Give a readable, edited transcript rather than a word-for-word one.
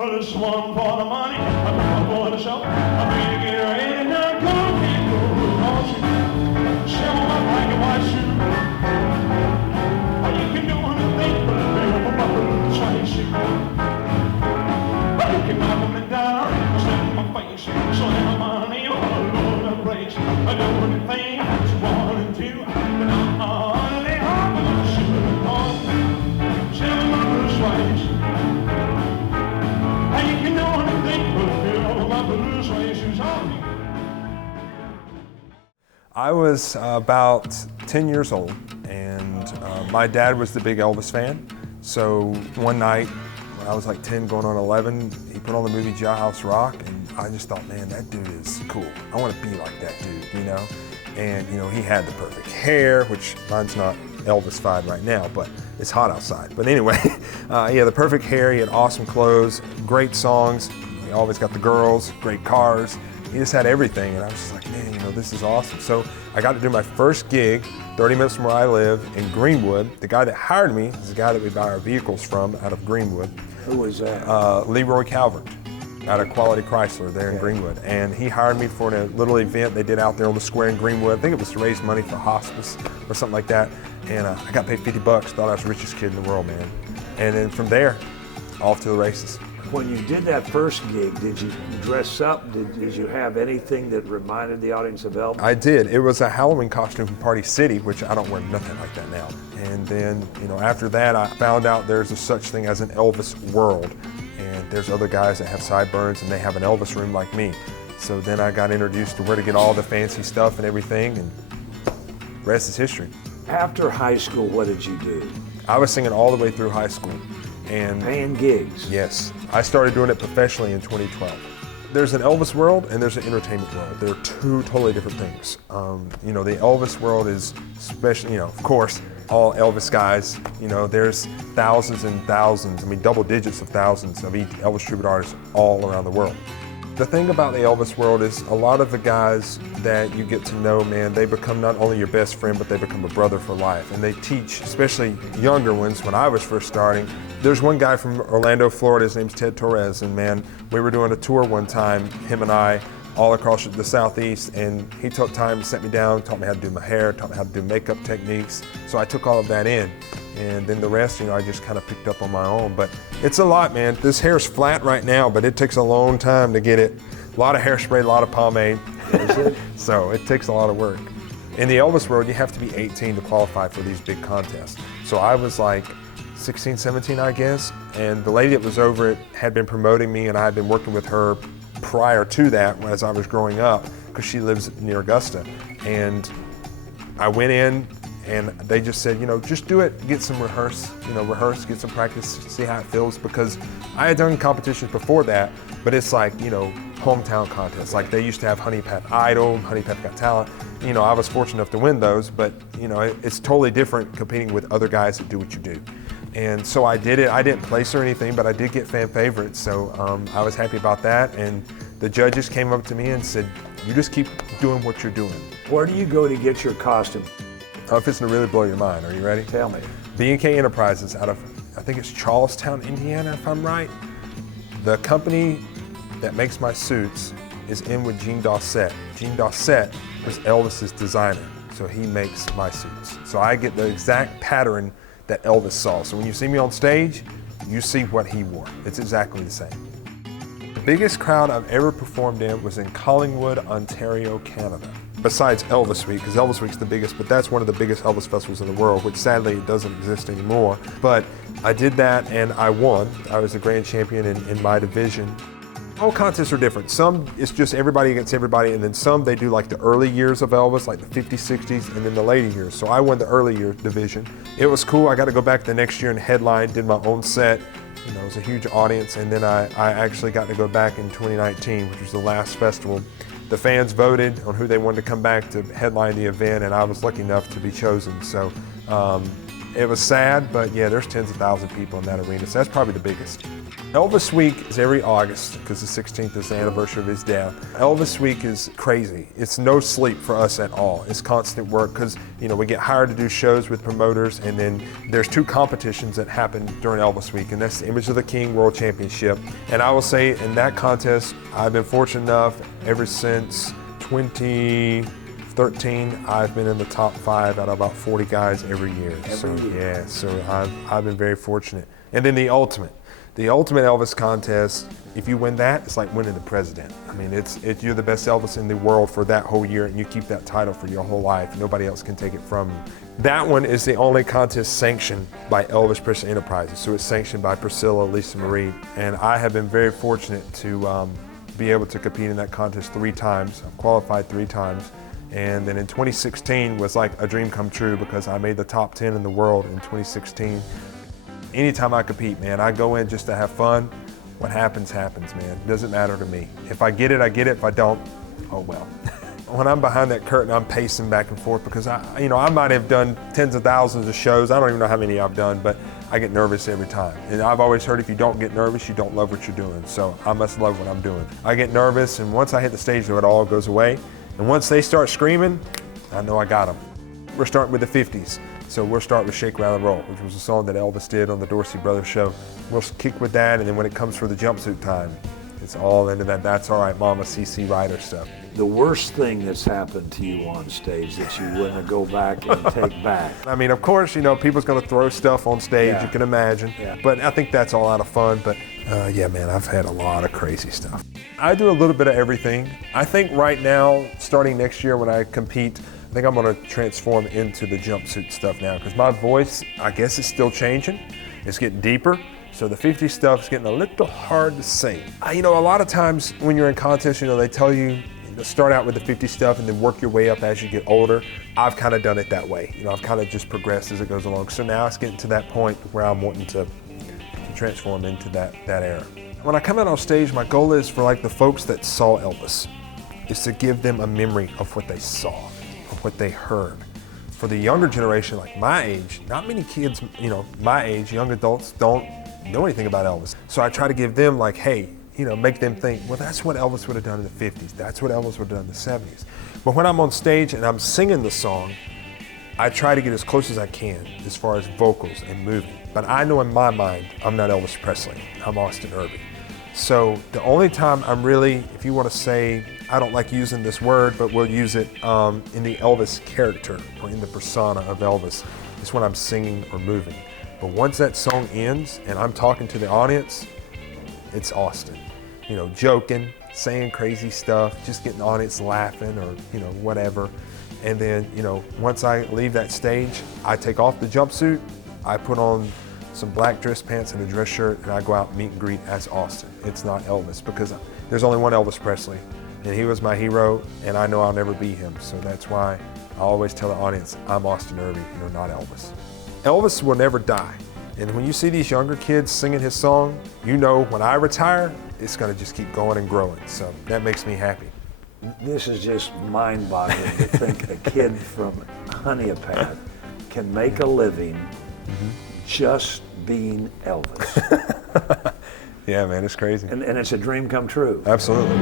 Well, this one for the money, I'm for the show. I'm ready to get ready now. Come people, don't you show my black and white shoe. You can do anything but build up a little suede shoe. You can knock me down, slap in my face, slam my money all over the place. I do anything I just want to do, but I'm only hoping to shoot on. Show my little suede shoe. You can do anything but build up a little suede shoes on me. I was about 10 years old, and my dad was the big Elvis fan. So one night, when I was like 10 going on 11, he put on the movie Jailhouse Rock, and I just thought, man, that dude is cool. I want to be like that dude, you know? And, you know, he had the perfect hair, which mine's not Elvis-fied right now, but it's hot outside. But anyway, he had the perfect hair, he had awesome clothes, great songs, he always got the girls, great cars. He just had everything, and I was just like, man, you know, this is awesome. So I got to do my first gig, 30 minutes from where I live, in Greenwood. The guy that hired me is the guy that we buy our vehicles from out of Greenwood. Who was that? Leroy Calvert, out of Quality Chrysler there in Greenwood. And he hired me for a little event they did out there on the square in Greenwood. I think it was to raise money for hospice or something like that. And I got paid $50, thought I was the richest kid in the world, man. And then from there, off to the races. When you did that first gig, did you dress up? Did you have anything that reminded the audience of Elvis? I did. It was a Halloween costume from Party City, which I don't wear nothing like that now. And then, you know, after that, I found out there's a such thing as an Elvis world. And there's other guys that have sideburns and they have an Elvis room like me. So then I got introduced to where to get all the fancy stuff and everything, and the rest is history. After high school, what did you do? I was singing all the way through high school. And paying gigs? Yes. I started doing it professionally in 2012. There's an Elvis world and there's an entertainment world. They're two totally different things. You know, the Elvis world is especially, you know, of course, all Elvis guys, you know, there's thousands and thousands, I mean, double digits of thousands of Elvis tribute artists all around the world. The thing about the Elvis world is a lot of the guys that you get to know, man, they become not only your best friend, but they become a brother for life. And they teach, especially younger ones, when I was first starting. There's one guy from Orlando, Florida, his name's Ted Torres, and man, we were doing a tour one time, him and I, all across the Southeast, and he took time to sit me down, taught me how to do my hair, taught me how to do makeup techniques. So I took all of that in. And then the rest, you know, I just kind of picked up on my own. But it's a lot, man. This hair's flat right now, but it takes a long time to get it. A lot of hairspray, a lot of pomade. So it takes a lot of work. In the Elvis world, you have to be 18 to qualify for these big contests. So I was like 16, 17, I guess. And the lady that was over it had been promoting me, and I had been working with her prior to that as I was growing up, because she lives near Augusta. And I went in, and they just said, you know, just do it, get some rehearse, get some practice, see how it feels, because I had done competitions before that, but it's like, you know, hometown contests. Like they used to have Honey Pat Idol, Honey Pat Got Talent. You know, I was fortunate enough to win those, but you know, it's totally different competing with other guys that do what you do. And so I did it. I didn't place or anything, but I did get fan favorites, so I was happy about that. And the judges came up to me and said, you just keep doing what you're doing. Where do you go to get your costume? I'm fixing to really blow your mind. Are you ready? Tell me. B&K Enterprises out of, I think it's Charlestown, Indiana, if I'm right. The company that makes my suits is in with Gene Dossett. Gene Dossett was Elvis's designer, so he makes my suits. So I get the exact pattern that Elvis saw. So when you see me on stage, you see what he wore. It's exactly the same. The biggest crowd I've ever performed in was in Collingwood, Ontario, Canada. Besides Elvis Week, because Elvis Week's the biggest, but that's one of the biggest Elvis festivals in the world, which sadly doesn't exist anymore. But I did that and I won. I was the grand champion in my division. All contests are different. Some, it's just everybody against everybody, and then some they do like the early years of Elvis, like the 50s, 60s, and then the later years. So I won the early year division. It was cool. I got to go back the next year and headline, did my own set. You know, it was a huge audience, and then I actually got to go back in 2019, which was the last festival. The fans voted on who they wanted to come back to headline the event, and I was lucky enough to be chosen. So It was sad, but yeah, there's tens of thousands of people in that arena, so that's probably the biggest. Elvis Week is every August because the 16th is the anniversary of his death. Elvis Week is crazy. It's no sleep for us at all. It's constant work because, you know, we get hired to do shows with promoters, and then there's 2 competitions that happen during Elvis Week, and that's the Image of the King World Championship. And I will say in that contest, I've been fortunate enough ever since 2013, I've been in the top 5 out of about 40 guys every year. Yeah, so I've been very fortunate. And then the ultimate Elvis contest, if you win that, it's like winning the president. I mean, it's you're the best Elvis in the world for that whole year, and you keep that title for your whole life. Nobody else can take it from you. That one is the only contest sanctioned by Elvis Person Enterprises, so it's sanctioned by Priscilla, Lisa Marie, and I have been very fortunate to be able to compete in that contest 3 times. I've qualified 3 times. And then in 2016 was like a dream come true because I made the top 10 in the world in 2016. Anytime I compete, man, I go in just to have fun. What happens, happens, man. It doesn't matter to me. If I get it, I get it. If I don't, oh well. When I'm behind that curtain, I'm pacing back and forth because I might have done tens of thousands of shows. I don't even know how many I've done, but I get nervous every time. And I've always heard if you don't get nervous, you don't love what you're doing. So I must love what I'm doing. I get nervous, and once I hit the stage, though, it all goes away. And once they start screaming, I know I got them. We're starting with the 50s. So we'll start with Shake, Rattle, and Roll, which was a song that Elvis did on the Dorsey Brothers show. We'll kick with that, and then when it comes for the jumpsuit time, it's all into that That's All Right Mama CC Rider stuff. The worst thing that's happened to you on stage that you want to go back and take back? I mean, of course, people's going to throw stuff on stage, Yeah. you can imagine. Yeah. But I think that's all out of fun. But yeah, man, I've had a lot of crazy stuff. I do a little bit of everything. I think right now, starting next year when I compete, I think I'm going to transform into the jumpsuit stuff now because my voice, I guess, is still changing. It's getting deeper. So the 50 stuff is getting a little hard to sing. A lot of times when you're in contests, they tell you to start out with the 50 stuff and then work your way up as you get older. I've kind of done it that way. I've kind of just progressed as it goes along. So now it's getting to that point where I'm wanting to transform into that era. When I come out on stage, my goal is for the folks that saw Elvis, is to give them a memory of what they saw, of what they heard. For the younger generation, like my age, not many kids, my age, young adults don't know anything about Elvis. So I try to give them hey, make them think, well, that's what Elvis would have done in the 50s. That's what Elvis would have done in the 70s. But when I'm on stage and I'm singing the song, I try to get as close as I can as far as vocals and moving. But I know in my mind, I'm not Elvis Presley. I'm Austin Irby. So the only time I'm really, if you want to say, I don't like using this word, but we'll use it in the Elvis character or in the persona of Elvis, is when I'm singing or moving. But once that song ends and I'm talking to the audience, it's Austin. Joking, saying crazy stuff, just getting the audience laughing or, whatever. And then, once I leave that stage, I take off the jumpsuit, I put on some black dress pants and a dress shirt, and I go out and meet and greet as Austin. It's not Elvis, because there's only one Elvis Presley, and he was my hero, and I know I'll never be him. So that's why I always tell the audience, I'm Austin Irby, not Elvis. Elvis will never die. And when you see these younger kids singing his song, when I retire, it's gonna just keep going and growing. So that makes me happy. This is just mind-boggling to think a kid from Honea can make a living just being Elvis. Yeah, man, it's crazy. And it's a dream come true. Absolutely.